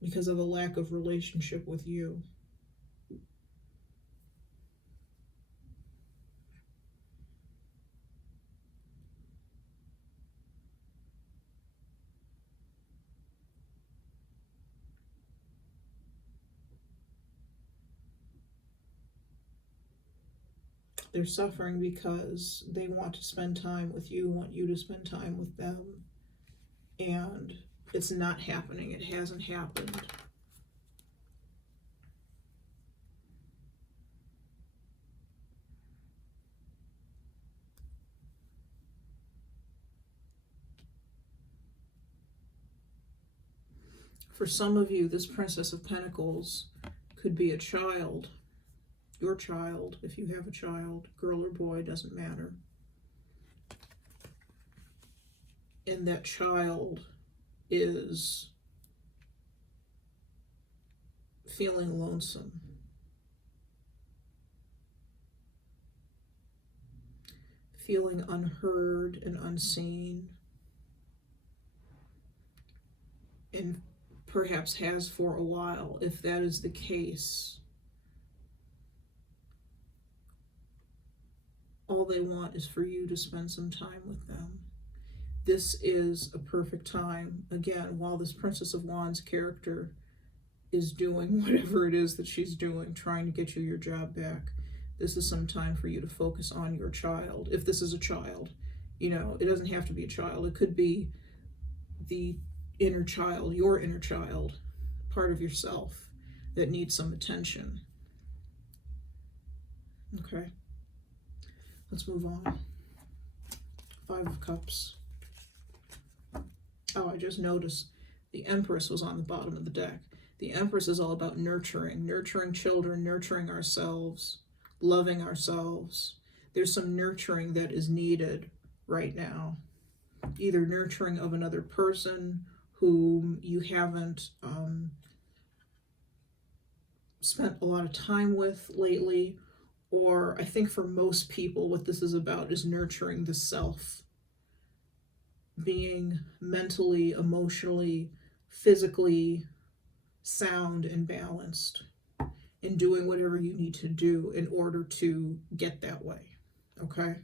because of a lack of relationship with you. They're suffering because they want to spend time with you, want you to spend time with them, and it's not happening. It hasn't happened. For some of you, this Princess of Pentacles could be a child. Your child, if you have a child, girl or boy, doesn't matter. And that child is feeling lonesome. Feeling unheard and unseen. And perhaps has for a while. If that is the case, all they want is for you to spend some time with them. This is a perfect time, again, while this Princess of Wands character is doing whatever it is that she's doing, trying to get you your job back. This is some time for you to focus on your child. If this is a child, you know, it doesn't have to be a child. It could be the inner child, your inner child, part of yourself that needs some attention. Okay. Let's move on. 5 of Cups. Oh, I just noticed the Empress was on the bottom of the deck. The Empress is all about nurturing children, nurturing ourselves, loving ourselves. There's some nurturing that is needed right now. Either nurturing of another person whom you haven't spent a lot of time with lately, or I think for most people what this is about is nurturing the self, being mentally, emotionally, physically sound and balanced, and doing whatever you need to do in order to get that way. Okay?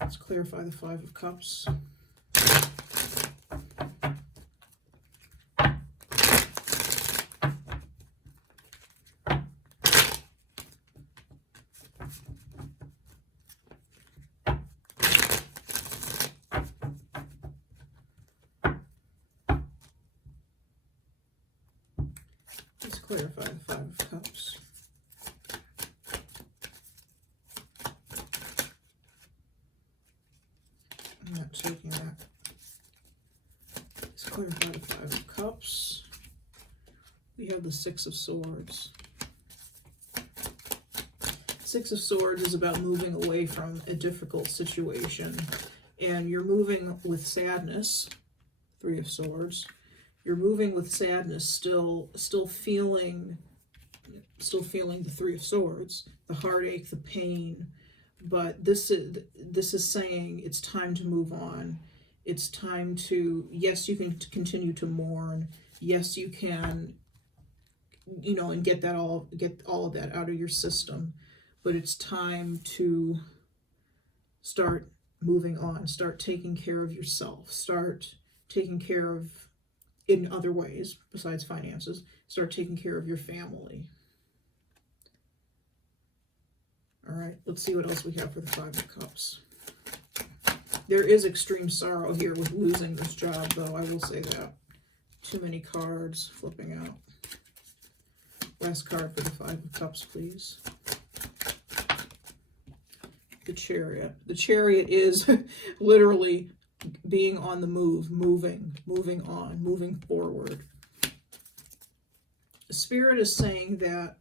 Let's clarify the 5 of Cups. Let's clarify the 5 of Cups. I'm not taking that. Let's clarify the 5 of Cups. We have the 6 of Swords. 6 of Swords is about moving away from a difficult situation. And you're moving with sadness. 3 of Swords. You're moving with sadness, still feeling the 3 of Swords, the heartache, the pain. But this is saying it's time to move on. It's time to, yes, you can continue to mourn. Yes, you can, you know, and get all of that out of your system. But it's time to start moving on. Start taking care of yourself. Start taking care of in other ways besides finances. Start taking care of your family. All right, let's see what else we have for the Five of Cups. There is extreme sorrow here with losing this job, though, I will say that. Too many cards flipping out. Last card for the Five of Cups, please. The Chariot. The Chariot is literally being on the move, moving on, moving forward. Spirit is saying that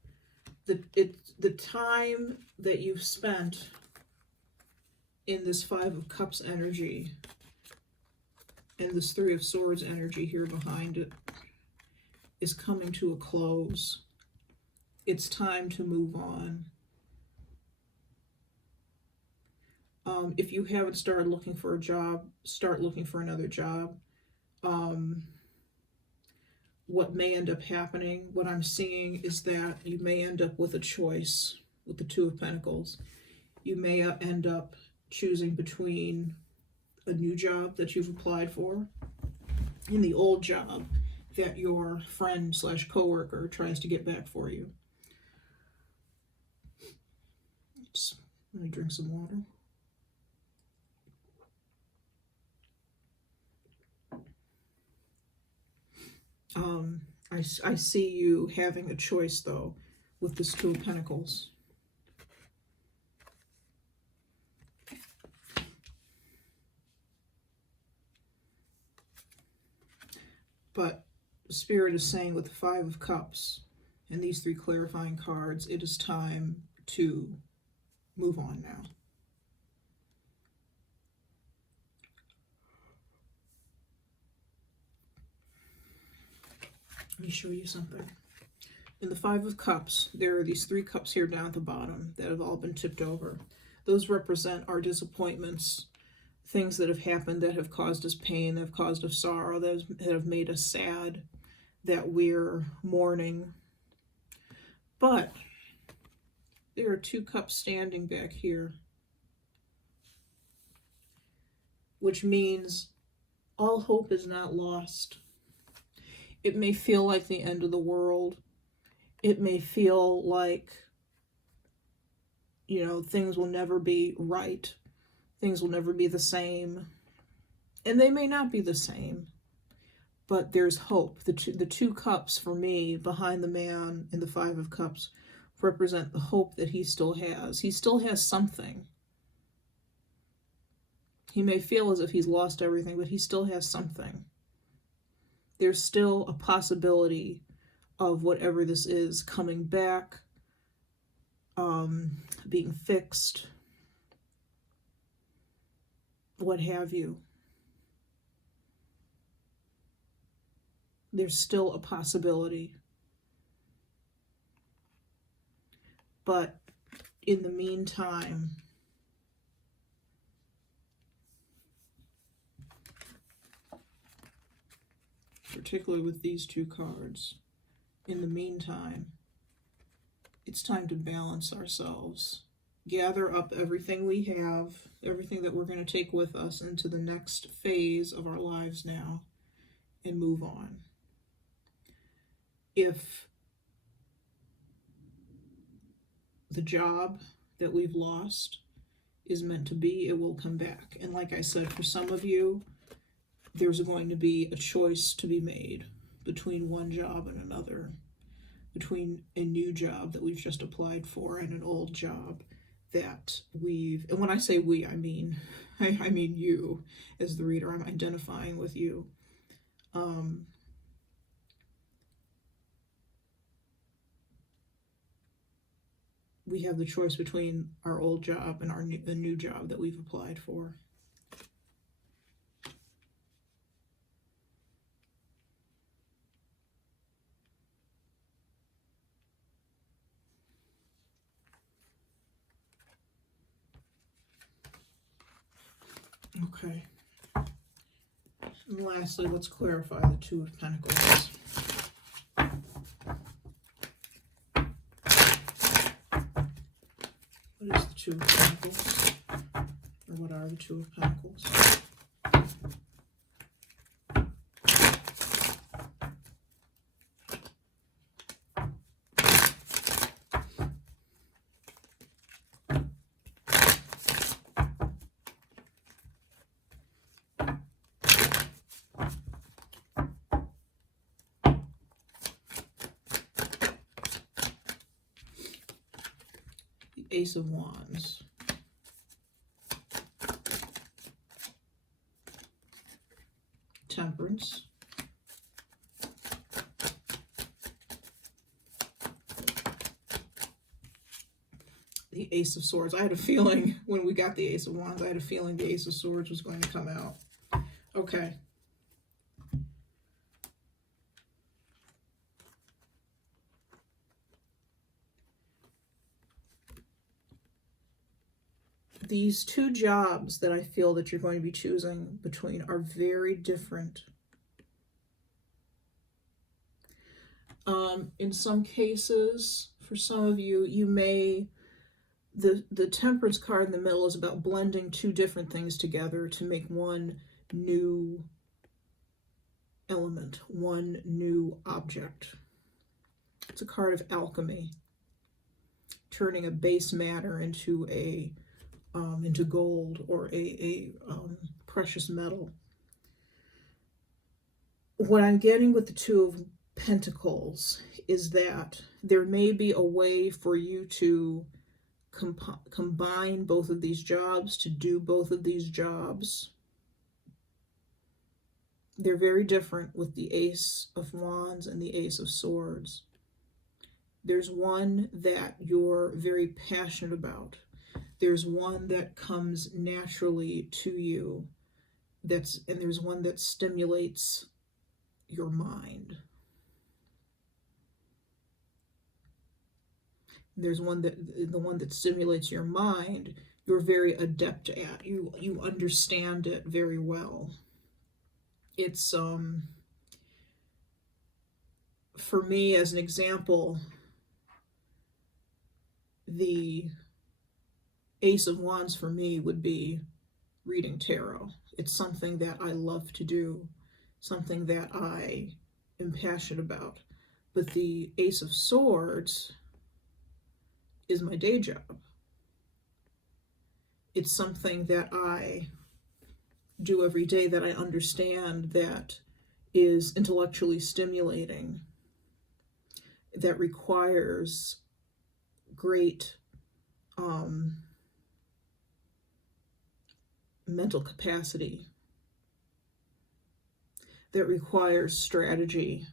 the time that you've spent in this Five of Cups energy and this Three of Swords energy here behind it is coming to a close. It's time to move on. If you haven't started looking for a job, start looking for another job. What may end up happening, what I'm seeing is that you may end up with a choice with the Two of Pentacles. You may end up choosing between a new job that you've applied for and the old job that your friend / coworker tries to get back for you. Just let me drink some water. I see you having a choice, though, with this Two of Pentacles. But Spirit is saying with the Five of Cups and these three clarifying cards, it is time to move on now. Let me show you something. In the Five of Cups, there are these three cups here down at the bottom that have all been tipped over. Those represent our disappointments, things that have happened that have caused us pain, that have caused us sorrow, that have made us sad, that we're mourning. But there are two cups standing back here, which means all hope is not lost. It may feel like the end of the world. It may feel like, you know, things will never be right. Things will never be the same. And they may not be the same. But there's hope. The two cups, for me, behind the man in the Five of Cups, represent the hope that he still has. He still has something. He may feel as if he's lost everything, but he still has something. There's still a possibility of whatever this is coming back, being fixed, what have you. There's still a possibility. But in the meantime, particularly with these two cards, in the meantime, it's time to balance ourselves. Gather up everything we have, everything that we're going to take with us into the next phase of our lives now, and move on. If the job that we've lost is meant to be, it will come back. And like I said, for some of you, there's going to be a choice to be made between one job and another, between a new job that we've just applied for and an old job that we've, and when I say we, I mean you as the reader. I'm identifying with you. We have the choice between our old job and a new job that we've applied for. Okay. And lastly, let's clarify the Two of Pentacles. What is the Two of Pentacles? Or what are the Two of Pentacles? Ace of Wands. Temperance. The Ace of Swords. I had a feeling when we got the Ace of Wands, I had a feeling the Ace of Swords was going to come out. Okay. These two jobs that I feel that you're going to be choosing between are very different. In some cases, for some of you, you may, the Temperance card in the middle is about blending two different things together to make one new element, one new object. It's a card of alchemy, turning a base matter into a into gold or a precious metal. What I'm getting with the Two of Pentacles is that there may be a way for you to combine both of these jobs, to do both of these jobs. They're very different with the Ace of Wands and the Ace of Swords. There's one that you're very passionate about. There's one that comes naturally to you. And there's one that stimulates your mind. There's the one that stimulates your mind, you're very adept at. You understand it very well. It's for me, as an example, the Ace of Wands for me would be reading tarot. It's something that I love to do, something that I am passionate about. But the Ace of Swords is my day job. It's something that I do every day, that I understand, that is intellectually stimulating, that requires great mental capacity, that requires strategy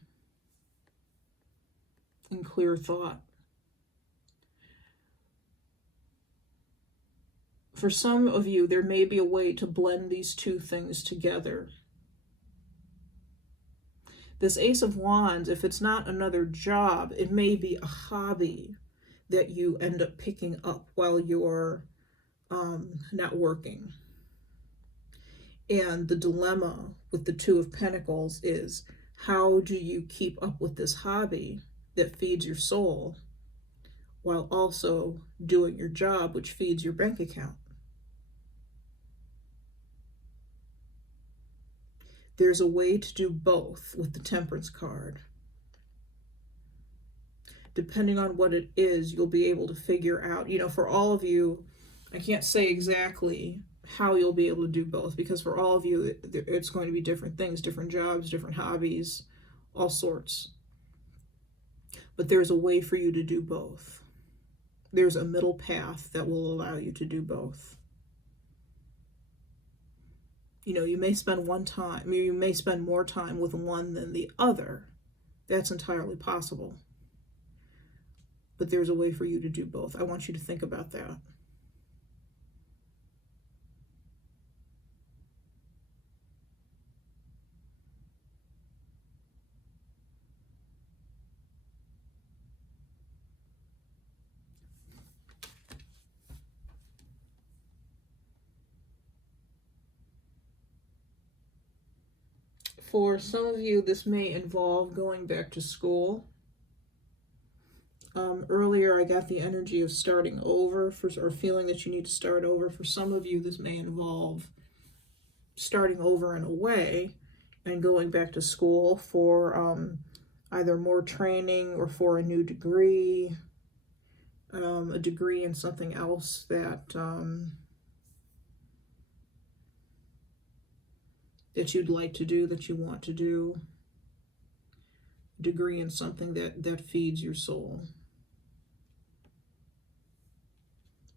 and clear thought. For some of you, there may be a way to blend these two things together. This Ace of Wands, if it's not another job, it may be a hobby that you end up picking up while you're not working. And the dilemma with the Two of Pentacles is, how do you keep up with this hobby that feeds your soul while also doing your job, which feeds your bank account? There's a way to do both with the Temperance card. Depending on what it is, you'll be able to figure out, for all of you, I can't say exactly how you'll be able to do both, because for all of you, it's going to be different things, different jobs, different hobbies, all sorts. But there's a way for you to do both. There's a middle path that will allow you to do both. You may spend you may spend more time with one than the other. That's entirely possible. But there's a way for you to do both. I want you to think about that. For some of you, this may involve going back to school. Earlier, I got the energy of starting over, or feeling that you need to start over. For some of you, this may involve starting over in a way and going back to school for either more training or for a new degree, a degree in something else that you'd like to do, that you want to do, a degree in something that feeds your soul.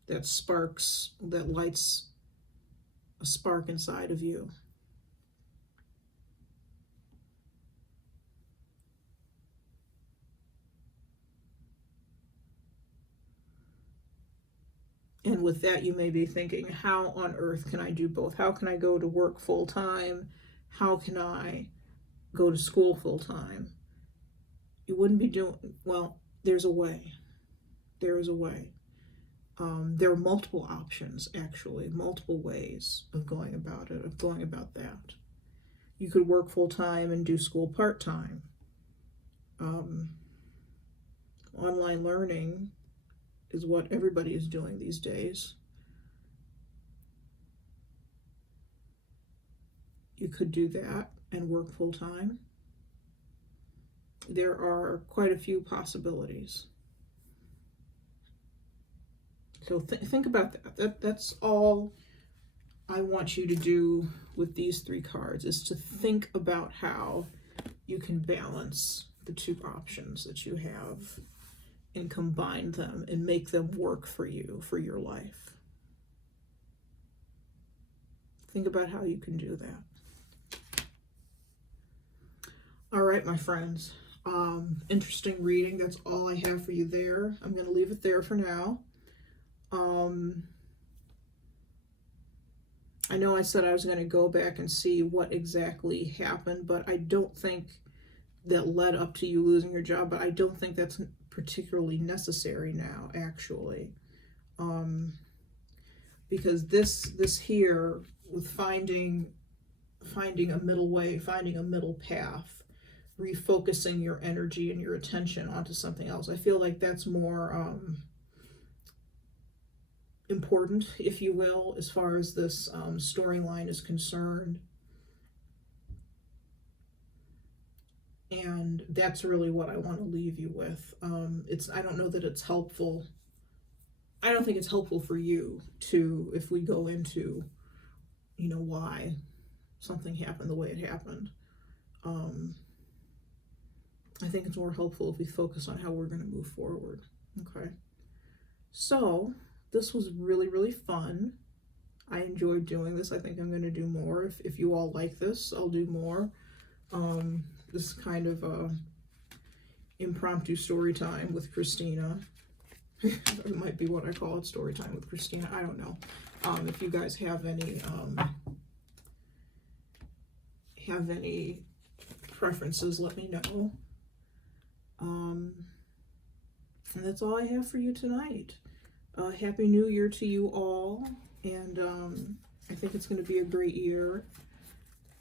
that sparks, that lights a spark inside of you. And with that, you may be thinking, how on earth can I do both? How can I go to work full time? How can I go to school full time? You wouldn't be doing, well, there's a way. There is a way. There are multiple options, actually, multiple ways of going about it, of going about that. You could work full time and do school part time. Online learning is what everybody is doing these days. You could do that and work full time. There are quite a few possibilities. So think about that. That's all I want you to do with these 3 cards, is to think about how you can balance the 2 options that you have and combine them and make them work for you, for your life. Think about how you can do that. All right, my friends. Interesting reading. That's all I have for you there. I'm going to leave it there for now. I know I said I was going to go back and see what exactly happened, but I don't think that led up to you losing your job, but I don't think that's particularly necessary now, actually. Because this here, with finding a middle way, finding a middle path, refocusing your energy and your attention onto something else, I feel like that's more important, if you will, as far as this storyline is concerned. And that's really what I want to leave you with. I don't know that it's helpful. I don't think it's helpful for you to, if we go into, why something happened the way it happened. I think it's more helpful if we focus on how we're going to move forward. Okay. So this was really, really fun. I enjoyed doing this. I think I'm going to do more. If you all like this, I'll do more. This kind of impromptu story time with Christina. It might be what I call it, story time with Christina. I don't know. If you guys have any preferences, let me know. And that's all I have for you tonight. Happy New Year to you all, and I think it's going to be a great year.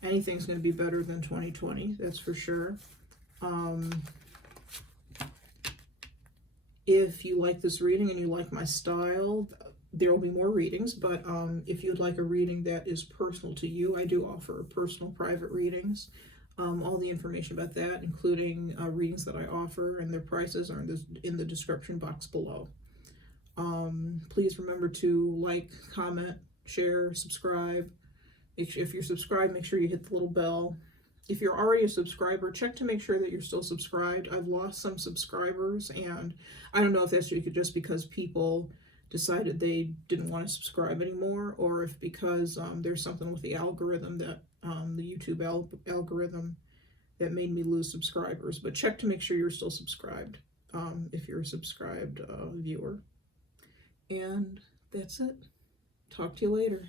Anything's going to be better than 2020, that's for sure. If you like this reading and you like my style, there will be more readings, but if you'd like a reading that is personal to you, I do offer personal private readings. All the information about that, including readings that I offer and their prices, are in the description box below. Please remember to like, comment, share, subscribe. If you're subscribed, make sure you hit the little bell. If you're already a subscriber, check to make sure that you're still subscribed. I've lost some subscribers, and I don't know if that's just because people decided they didn't want to subscribe anymore, or if because there's something with the algorithm, that the YouTube algorithm, that made me lose subscribers. But check to make sure you're still subscribed if you're a subscribed viewer. And that's it. Talk to you later.